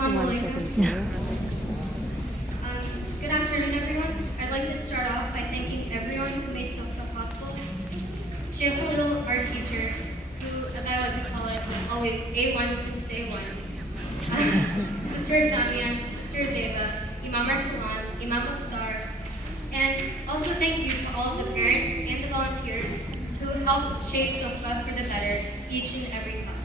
Assalamu alaikum. Good afternoon, everyone. I'd like to start off by thanking everyone who made Sofa possible. Sheikh Khalil, our teacher, who, as I like to call it, was always A1 since day one. Sister Zamia, Sister Zeba, Imam Arsalan, Imam Mukhtar, and also thank you to all of the parents and the volunteers who helped shape Sofa for the better each and every class.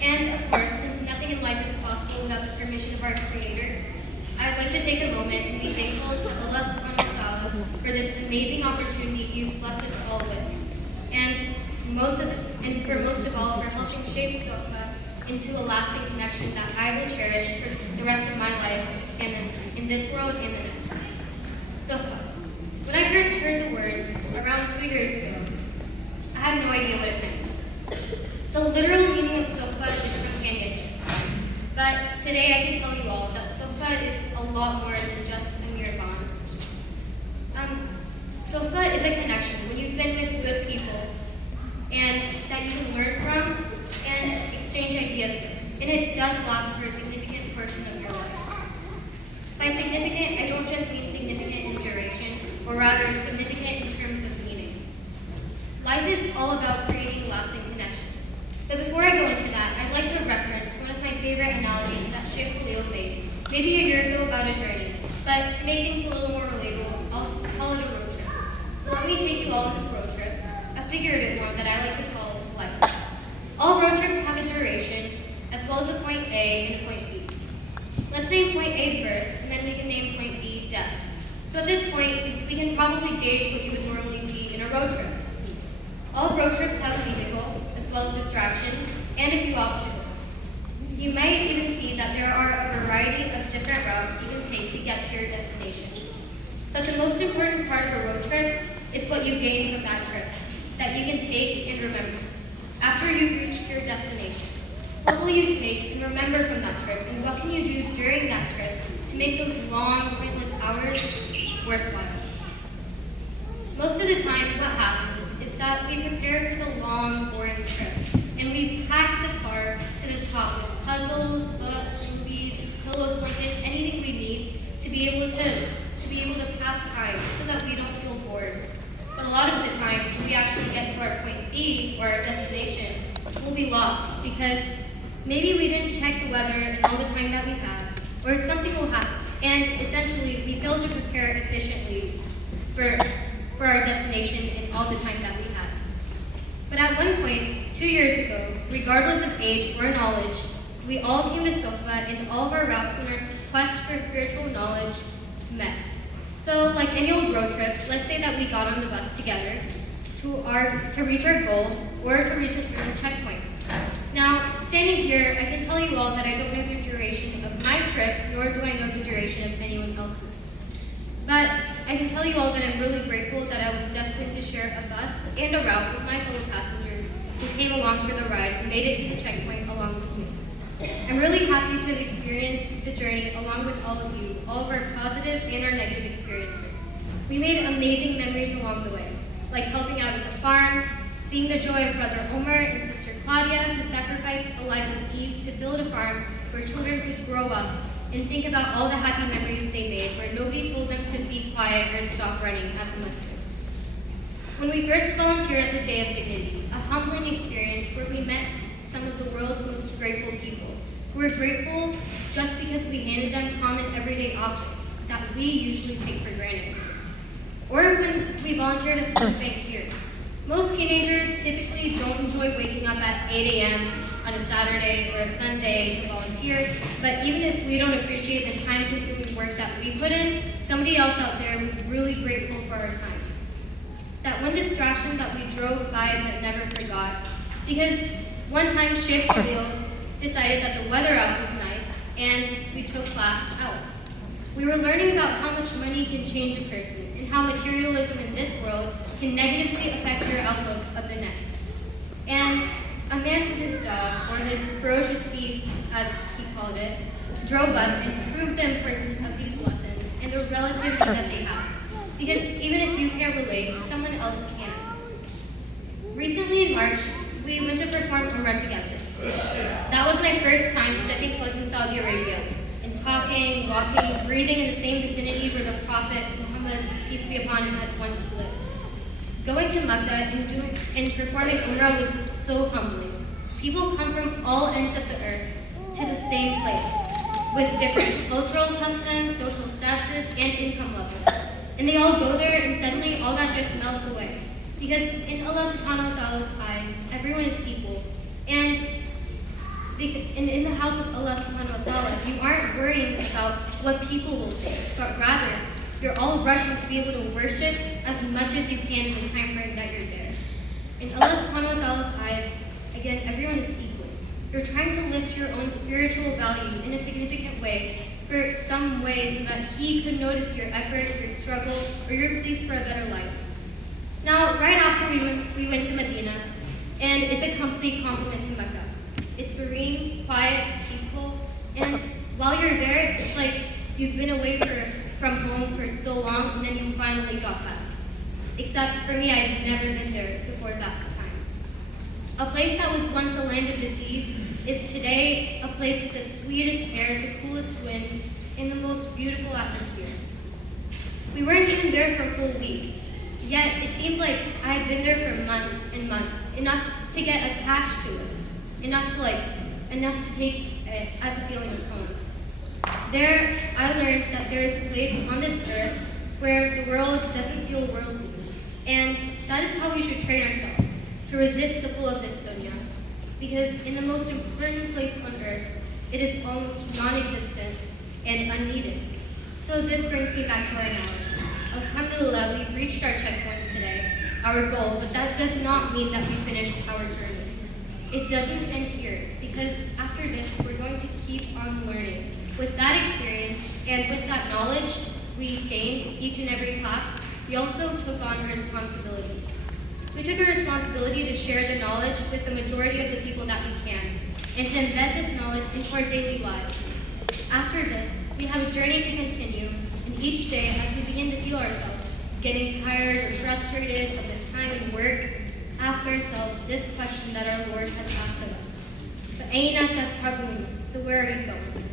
And of course, since nothing in life is possible without the permission of our Creator, I would like to take a moment and be thankful to Allah subhanahu wa ta'ala for this amazing opportunity He's blessed us all with. And for most of all, for helping shape Sofa into a lasting connection that I will cherish for the rest of my life and in this world and the next. Sofa. When I first heard the word around 2 years ago, I had no idea what it meant. The literal meaning of Sofa is companionship. But today I can tell you all that Sofa is a lot more than just a mere bond. Sofa is a connection when you've been with good people and that you can learn from and exchange ideas with. And it does last for a significant portion of your life. By significant, I don't just mean significant in duration, or rather significant in terms of meaning. Life is all about creating lasting connections. But before I go into that, I'd like to reference one of my favorite analogies that Sheikh Khalil made, maybe a year ago about a journey. But to make things a little more relatable, I'll call it a road trip. So let me take you all on this road trip, a figurative one that I like to call life. All road trips have a duration, as well as a point A and a point B. Let's name point A first, and then we can name point B death. So at this point, we can probably gauge what you would normally see in a road trip. All road trips have a vehicle, as well as distractions, and a few obstacles. You might even see that there are a variety of different routes you can take to get to your destination. But the most important part of a road trip is what you gain from that trip, that you can take and remember. After you've reached your destination, what will you take and remember from that trip, and what can you do during that trip to make those long, pointless hours worthwhile? Most of the time, what happens is that we prepare for the long, boring trip, and we pack the car to the top with puzzles, books, movies, pillows, blankets, anything we need to be able to pass time so that we don't feel bored. But a lot of the time, when we actually get to our point B or our destination, we'll be lost because maybe we didn't check the weather and all the time that we have, or something will happen, and essentially we failed to prepare efficiently for our destination and all the time that we had. But at one point, 2 years ago, regardless of age or knowledge, we all came to Sofa and all of our routes in our quest for spiritual knowledge met. So like any old road trip, let's say that we got on the bus together to reach our goal or to reach a certain checkpoint. Now, standing here, I can tell you all that I don't know the duration of my trip, nor do I know the duration of anyone else's. But I can tell you all that I'm really grateful that I was destined to share a bus and a route with my fellow passengers who came along for the ride and made it to the checkpoint along with me. I'm really happy to have experienced the journey along with all of you, all of our positive and our negative experiences. We made amazing memories along the way, like helping out at the farm, seeing the joy of Brother Omar and Sister Claudia, who sacrificed a life of ease to build a farm where children could grow up and think about all the happy memories they made where nobody told them to be quiet or stop running at the masjid. When we first volunteered at the Day of Dignity, a humbling experience where we met some of the world's most grateful people, who were grateful just because we handed them common everyday objects that we usually take for granted. Or when we volunteered at the food bank here. Most teenagers typically don't enjoy waking up at 8 a.m. on a Saturday or a Sunday to volunteer, but even if we don't appreciate the time-consuming work that we put in, somebody else out there was really grateful for our time. That one distraction that we drove by but never forgot, because one time Sheikh Khalil decided that the weather out was nice, and we took class out. We were learning about how much money can change a person, and how materialism in this world can negatively affect your outlook of the next. And a man with his dog, or his ferocious beast, as he called it, drove up and proved the importance of these lessons and the relativity that they have. Because even if you can't relate, someone else can. Recently in March, we went to perform a run together. That was my my first time stepping foot in Saudi Arabia and talking, walking, breathing in the same vicinity where the Prophet Muhammad, peace be upon him, had once lived. Going to Mecca and performing Umrah was so humbling. People come from all ends of the earth to the same place with different cultural customs, social statuses, and income levels. And they all go there and suddenly all that just melts away. Because in Allah subhanahu wa ta'ala's eyes, everyone is equal. And in the house of Allah subhanahu wa ta'ala, you aren't worrying about what people will think, but rather, you're all rushing to be able to worship as much as you can in the time frame that you're there. In Allah subhanahu wa ta'ala's eyes, again, everyone is equal. You're trying to lift your own spiritual value in a significant way, some way, so that He could notice your effort, your struggle, or your pleas for a better life. Now, right after we went to Medina, and it's a complete compliment to Mecca. It's serene, quiet, peaceful, and while you're there, it's like you've been away from home for so long, and then you finally got back. Except for me, I'd never been there before that time. A place that was once a land of disease is today a place with the sweetest air, the coolest winds, and the most beautiful atmosphere. We weren't even there for a full week, yet it seemed like I had been there for months and months, enough to get attached to it, enough to take it as a feeling of home. There, I learned that there is a place on this earth where the world doesn't feel worldly, and that is how we should train ourselves, to resist the pull of this dunya. Because in the most important place on earth, it is almost non-existent and unneeded. So this brings me back to our analogy. Alhamdulillah, we've reached our checkpoint today, our goal, but that does not mean that we finished our journey. It doesn't end here, because after this, we're going to keep on learning. With that experience and with that knowledge we gained each and every class, we also took on a responsibility. We took a responsibility to share the knowledge with the majority of the people that we can, and to embed this knowledge into our daily lives. After this, we have a journey to continue, and each day as we begin to feel ourselves getting tired or frustrated of the time and work, ask ourselves this question that our Lord has asked of us. فَأَيْنَ تَذْهَبُونَ? So where are you going?